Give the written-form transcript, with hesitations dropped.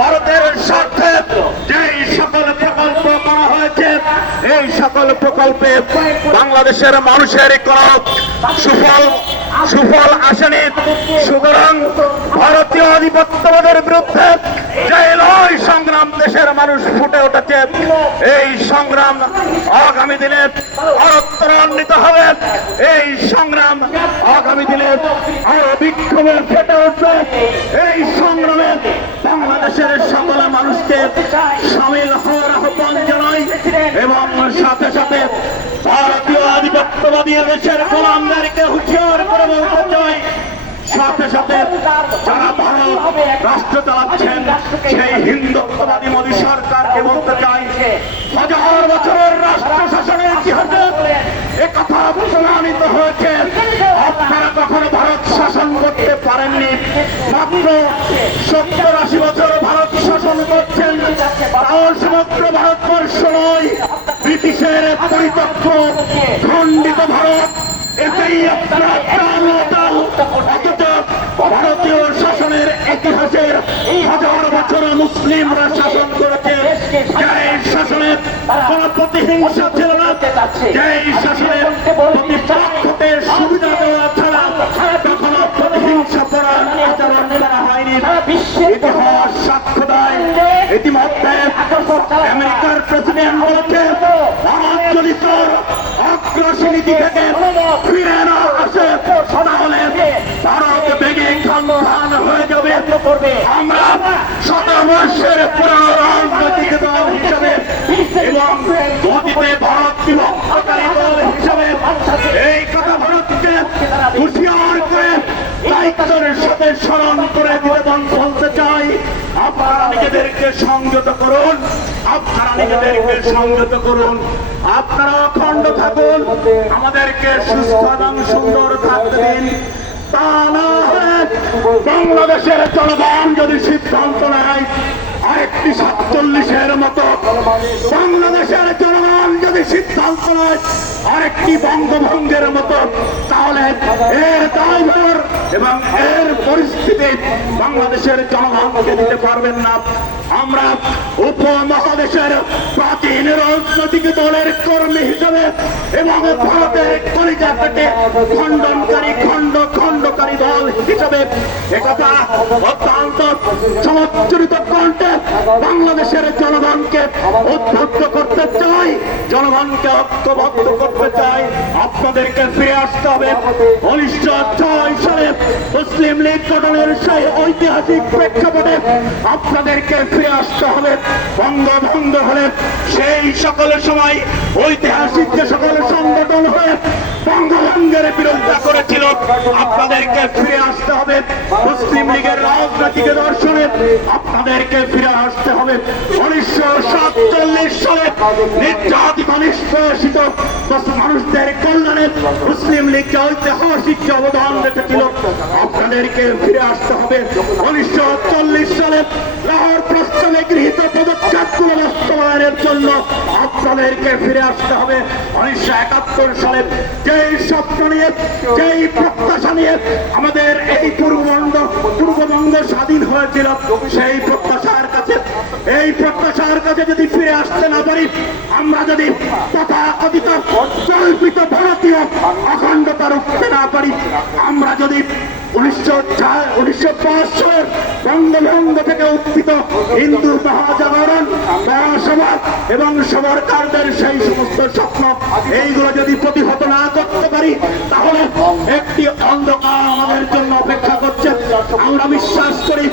ভারতের স্বার্থে যেই সকল প্রকল্প করা হয়েছে এই সকল প্রকল্পে বাংলাদেশের মানুষের কোন সুফল আসেনি। সুতরাং ভারতীয় আধিপত্যবাদের বিরুদ্ধে যে লড়াই সংগ্রাম দেশের মানুষ ফুটে উঠেছে এই সংগ্রাম আগামী দিনে আরো ত্বরান্বিত হবে। এই সংগ্রাম আগামী দিনে আরো বিক্ষোভে ফেটে উঠবে। এই সংগ্রামে বাংলাদেশের সকল মানুষকে সামিল হওয়ার আহ্বান জানাই এবং সাথে সাথে ভারতীয় আধিপত্যবাদী দেশের গোলামদেরকে হুঁশিয়ার করে বলতে চাই, সাথে সাথে যারা ভারত রাষ্ট্র চালাচ্ছেন সেই হিন্দুত্ববাদী মোদী সরকারকে বলতে চাই, হাজার বছরের রাষ্ট্র শাসনের ইতিহাসে একথা প্রমাণিত হয়েছে আপনারা কখনো ভারত শাসন করতে পারেননি। মাত্র 70-80 বছর ভারত শাসন করছেন, তাও সমগ্র ভারতবর্ষ নয়, ব্রিটিশের পরিত্যক্ত খণ্ডিত ভারত। এটাই আপনারা অথচ ভারতীয় শাসনের ইতিহাসের হাজার বছর মুসলিমরা শাসন করেছে। যেই শাসনের কোন প্রতিহিংসা ছিল না, যেই শাসনের প্রতিপক্ষকে সুবিধা দেওয়া ছাড়া কখনো প্রতিহিংসা করার আচরণ করা হয়নি। ইতিহাস সাক্ষ্য দেয়। ইতিমধ্যে আমেরিকার প্রেসিডেন্ট বলেছে, আমার যদি তোর অগ্রসীনীতি থেকে ফিরে না আসে তাহলে ভারত ভেঙে খান হয়ে যাবে। আমরা শতবর্ষের পুরনো রাজনৈতিক দল হিসাবে এবং অতীতে ভারত বিভক্তকারী দল হিসাবে এই কথা ভারতকে হুঁশিয়ার করে দায়িত্বের সাথে স্মরণ করে দিতে বলতে চাই, আপনারা নিজেদেরকে সংযত করুন, আপনারা নিজেদেরকে সংযত করুন, আপনারা অখণ্ড থাকুন, আমাদেরকে সুস্থ এবং সুন্দর থাকতে দিন। তা না হলে বাংলাদেশের জনগণ যদি সিদ্ধান্ত নেয় আরেকটি 47-এর মতো, বাংলাদেশের জনগণ যদি সিদ্ধান্ত নেয় আরেকটি বঙ্গভঙ্গের মতো, তাহলে এর দায়ভার এবং এর পরিস্থিতি বাংলাদেশের জনগণকে দিতে পারবেন না। আমরা উপমহাদেশের প্রাচীন রাজনৈতিক দলের কর্মী হিসেবে এবং ভারতের কলিজা পেটে খণ্ডকারী দল হিসেবে একথা অত্যন্ত সমচ্চরিত কণ্ঠে বাংলাদেশের জনগণকে উদ্বুদ্ধ করতে চাই, জনগণকে ঐক্যবদ্ধ করতে চাই। আপনাদেরকে ফিরে আসতে হবে 1906 সালে মুসলিম লীগ গঠনের সেই ঐতিহাসিক প্রেক্ষাপটে। আপনাদেরকে ফিরে আসতে হবে বঙ্গভঙ্গ হলে সেই সকল সময় ঐতিহাসিক যে সকল সংগঠন হয়ে বঙ্গভঙ্গের বিরোধিতা করেছিল, আপনাদেরকে ফিরে আসতে হবে মুসলিম লীগের রাজনৈতিক দর্শনে। আপনাদেরকে ফিরে আসতে হবে 1947 সালে নির্যাতিত নিষ্পেষিত মানুষদের কল্যাণে মুসলিম লীগ যে ঐতিহাসিক অবদান রেখেছিল। আপনাদেরকে ফিরে আসতে হবে 1940 সালে লাহোর প্রস্তাবে গৃহীত পদক্ষেপগুলো বাস্তবায়নের জন্য। আপনাদেরকে ফিরে আসতে হবে 1971 সালে যেই স্বপ্ন নিয়ে, যেই প্রত্যাশা নিয়ে আমাদের এই পূর্ববঙ্গ স্বাধীন হয়েছিল, সেই প্রত্যাশার কাছে, এই প্রত্যাশার কাছে যদি ফিরে আসতে না পারি, আমরা যদি তথাকথিত কল্পিত ভারতীয় অখণ্ডতা রুখতে না পারি, আমরা যদি 1905 সালের বঙ্গভঙ্গ থেকে উত্থিত হিন্দু মহাজাগরণ, মহাসমাজ এবং সরকারদের সেই সমস্ত স্বপ্ন এইগুলো যদি প্রতিহত না করতে পারি, তাহলে একটি অন্ধকার আমাদের জন্য অপেক্ষা করছে। আমরা বিশ্বাস করি